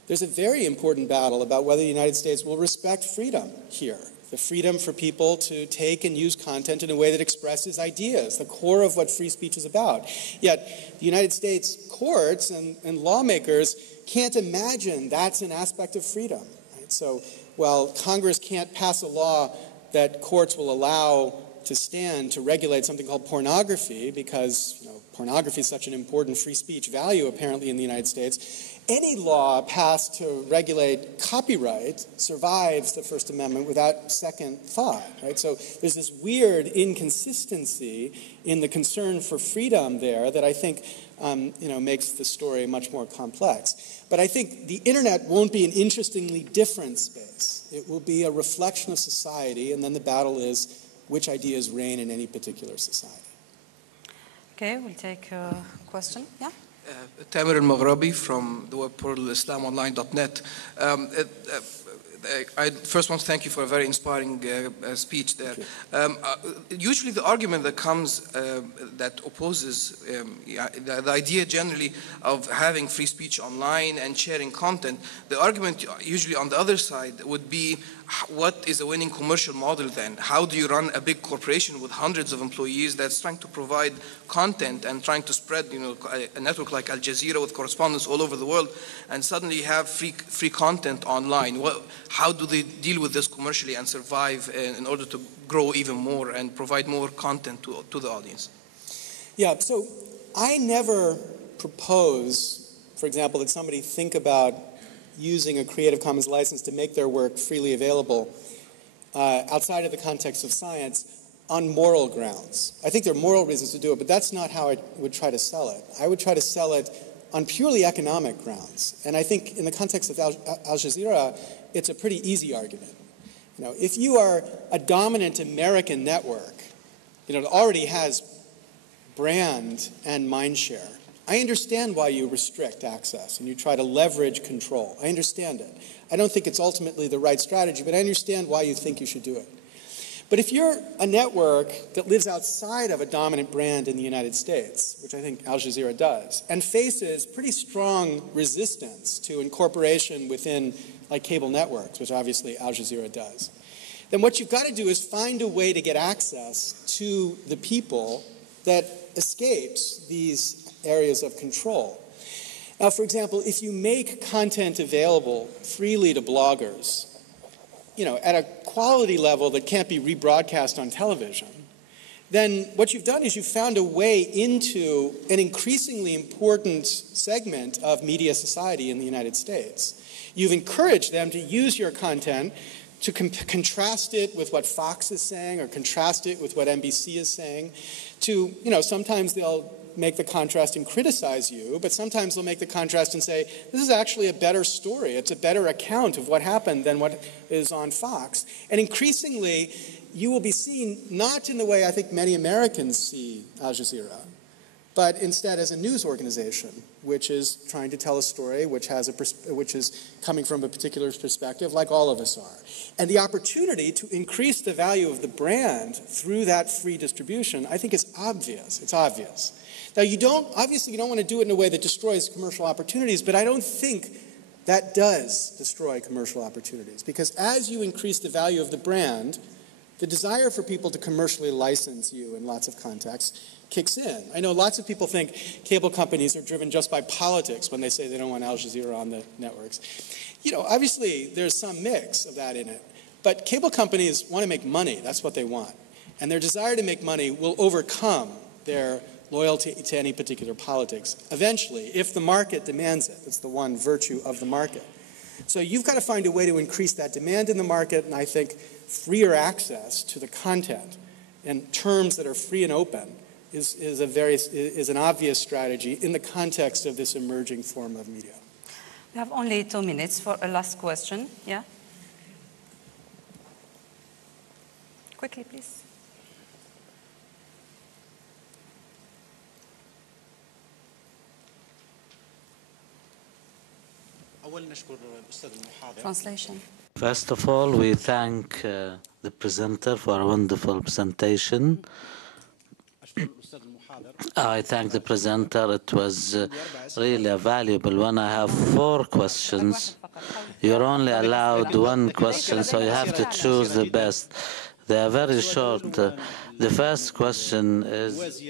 there's a very important battle about whether the United States will respect freedom here. The freedom for people to take and use content in a way that expresses ideas, the core of what free speech is about. Yet the United States courts and lawmakers can't imagine that's an aspect of freedom. Right? So while Congress can't pass a law that courts will allow to stand to regulate something called pornography, because pornography is such an important free speech value apparently in the United States, any law passed to regulate copyright survives the First Amendment without second thought. Right? So there's this weird inconsistency in the concern for freedom there that I think makes the story much more complex. But I think the internet won't be an interestingly different space. It will be a reflection of society, and then the battle is which ideas reign in any particular society. Okay, we'll take a question. Yeah? Tamer al-Maghrabi from the web portal islamonline.net. I first want to thank you for a very inspiring speech there. Usually the argument that comes that opposes the idea generally of having free speech online and sharing content, the argument usually on the other side would be, what is a winning commercial model then? How do you run a big corporation with hundreds of employees that's trying to provide content and trying to spread, a network like AlJazeera with correspondents all over the world, and suddenly you have free content online? How do they deal with this commercially and survive in order to grow even more and provide more content to the audience? Yeah, so I never propose, for example, that somebody think about using a Creative Commons license to make their work freely available outside of the context of science on moral grounds. I think there are moral reasons to do it, but that's not how I would try to sell it. I would try to sell it on purely economic grounds. And I think in the context of AlJazeera, it's a pretty easy argument. If you are a dominant American network it already has brand and mind share. I understand why you restrict access and you try to leverage control. I understand it. I don't think it's ultimately the right strategy, but I understand why you think you should do it. But if you're a network that lives outside of a dominant brand in the United States, which I think AlJazeera does, and faces pretty strong resistance to incorporation within like cable networks, which obviously AlJazeera does, then what you've got to do is find a way to get access to the people that escapes these areas of control. Now, for example, if you make content available freely to bloggers, at a quality level that can't be rebroadcast on television, then what you've done is you've found a way into an increasingly important segment of media society in the United States. You've encouraged them to use your content to contrast it with what Fox is saying or contrast it with what NBC is saying. Sometimes they'll make the contrast and criticize you, but sometimes they'll make the contrast and say, this is actually a better story. It's a better account of what happened than what is on Fox. And increasingly, you will be seen not in the way I think many Americans see AlJazeera, but instead as a news organization, which is trying to tell a story which is coming from a particular perspective, like all of us are. And the opportunity to increase the value of the brand through that free distribution, I think is obvious. It's obvious. Now, obviously you don't want to do it in a way that destroys commercial opportunities, but I don't think that does destroy commercial opportunities, because as you increase the value of the brand, the desire for people to commercially license you in lots of contexts kicks in. I know lots of people think cable companies are driven just by politics when they say they don't want AlJazeera on the networks. Obviously there's some mix of that in it, but cable companies want to make money. That's what they want. And their desire to make money will overcome their loyalty to any particular politics eventually, if the market demands it. It's the one virtue of the market. So you've got to find a way to increase that demand in the market, and I think freer access to the content in terms that are free and open is an obvious strategy in the context of this emerging form of media. We have only 2 minutes for a last question. Yeah? Quickly, please. Translation. First of all, we thank the presenter for a wonderful presentation. I thank the presenter. It was really a valuable one. I have 4 questions. You're only allowed 1 question, so you have to choose the best. They are very short. The first question is,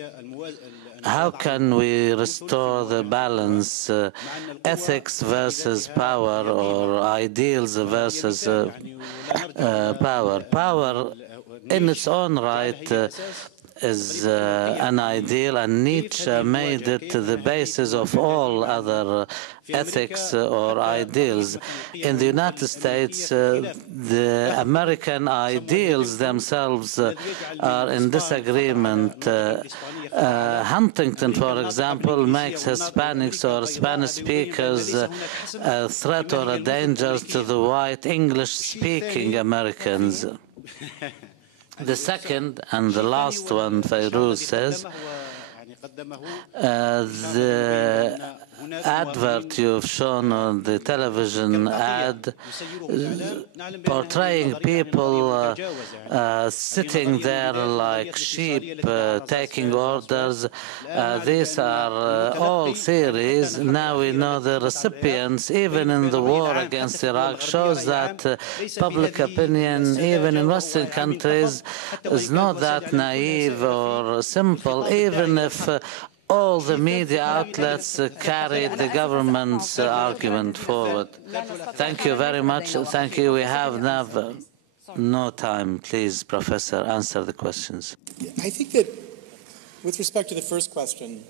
how can we restore the balance, ethics versus power, or ideals versus power? Power in its own right is an ideal, and Nietzsche made it the basis of all other ethics or ideals. In the United States, the American ideals themselves are in disagreement. Huntington, for example, makes Hispanics or Spanish speakers a threat or a danger to the white English-speaking Americans. The second and the last one, Fairuz says, the advert you've shown on the television ad portraying people sitting there like sheep taking orders. These are all theories. Now we know the recipients, even in the war against Iraq, shows that public opinion, even in Western countries, is not that naive or simple, even if all the media outlets carry the government's argument forward. Thank you very much. Thank you. We have now no time. Please, Professor, answer the questions. I think that with respect to the first question,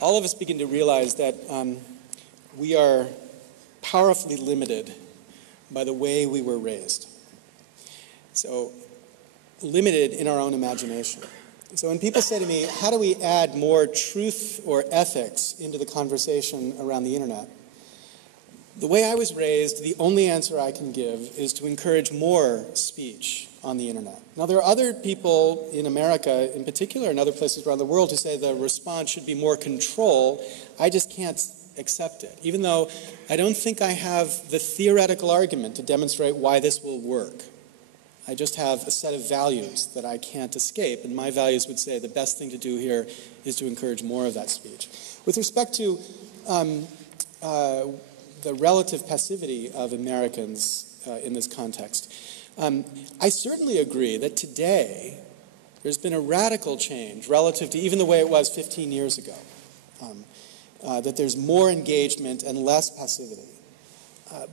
all of us begin to realize that we are powerfully limited by the way we were raised. So, limited in our own imagination. So when people say to me, how do we add more truth or ethics into the conversation around the internet? The way I was raised, the only answer I can give is to encourage more speech on the internet. Now, there are other people in America in particular and other places around the world who say the response should be more control. I just can't accept it, even though I don't think I have the theoretical argument to demonstrate why this will work. I just have a set of values that I can't escape, and my values would say the best thing to do here is to encourage more of that speech. With respect to the relative passivity of Americans in this context, I certainly agree that today there's been a radical change relative to even the way it was 15 years ago, that there's more engagement and less passivity.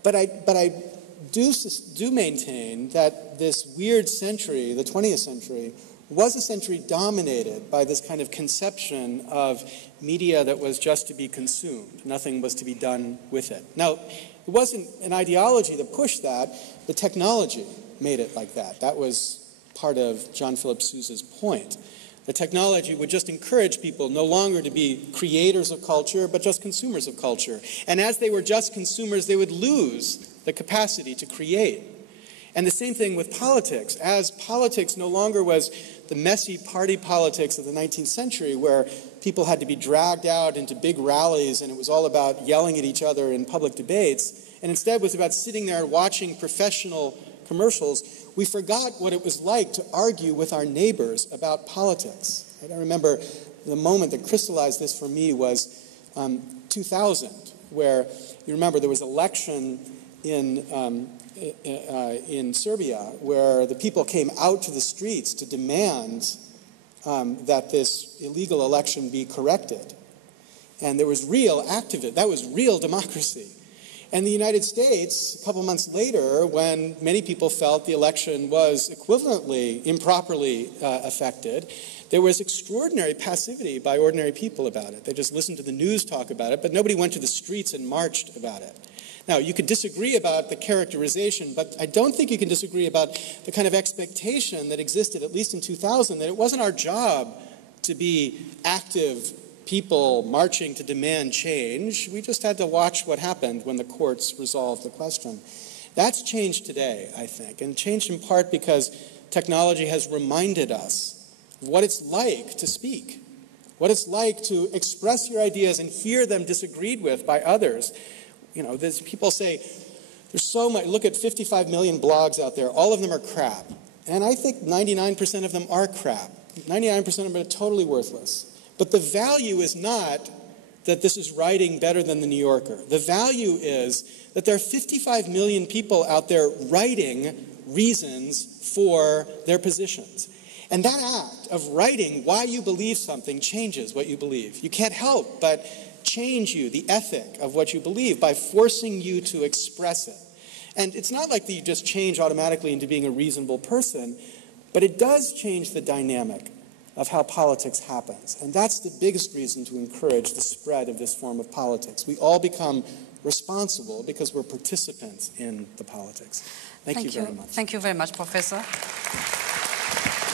But I do maintain that this weird century, the 20th century, was a century dominated by this kind of conception of media that was just to be consumed. Nothing was to be done with it. Now, it wasn't an ideology that pushed that. The technology made it like that. That was part of John Philip Sousa's point. The technology would just encourage people no longer to be creators of culture, but just consumers of culture. And as they were just consumers, they would lose the capacity to create. And the same thing with politics. As politics no longer was the messy party politics of the 19th century, where people had to be dragged out into big rallies and it was all about yelling at each other in public debates, and instead was about sitting there and watching professional commercials, we forgot what it was like to argue with our neighbors about politics. I remember the moment that crystallized this for me was 2000, where you remember there was an election in Serbia where the people came out to the streets to demand that this illegal election be corrected. And there was real activism. That was real democracy. And the United States, a couple months later, when many people felt the election was equivalently improperly affected, there was extraordinary passivity by ordinary people about it. They just listened to the news talk about it, but nobody went to the streets and marched about it. Now, you could disagree about the characterization, but I don't think you can disagree about the kind of expectation that existed, at least in 2000, that it wasn't our job to be active people marching to demand change. We just had to watch what happened when the courts resolved the question. That's changed today, I think, and changed in part because technology has reminded us of what it's like to speak, what it's like to express your ideas and hear them disagreed with by others. You know, there's people say, there's so much, look at 55 million blogs out there, all of them are crap. And I think 99% of them are crap. 99% of them are totally worthless. But the value is not that this is writing better than the New Yorker. The value is that there are 55 million people out there writing reasons for their positions. And that act of writing why you believe something changes what you believe. You can't help but change you, the ethic of what you believe, by forcing you to express it. And it's not like that you just change automatically into being a reasonable person, but it does change the dynamic of how politics happens. And that's the biggest reason to encourage the spread of this form of politics. We all become responsible because we're participants in the politics. Thank you very much. Thank you very much, Professor.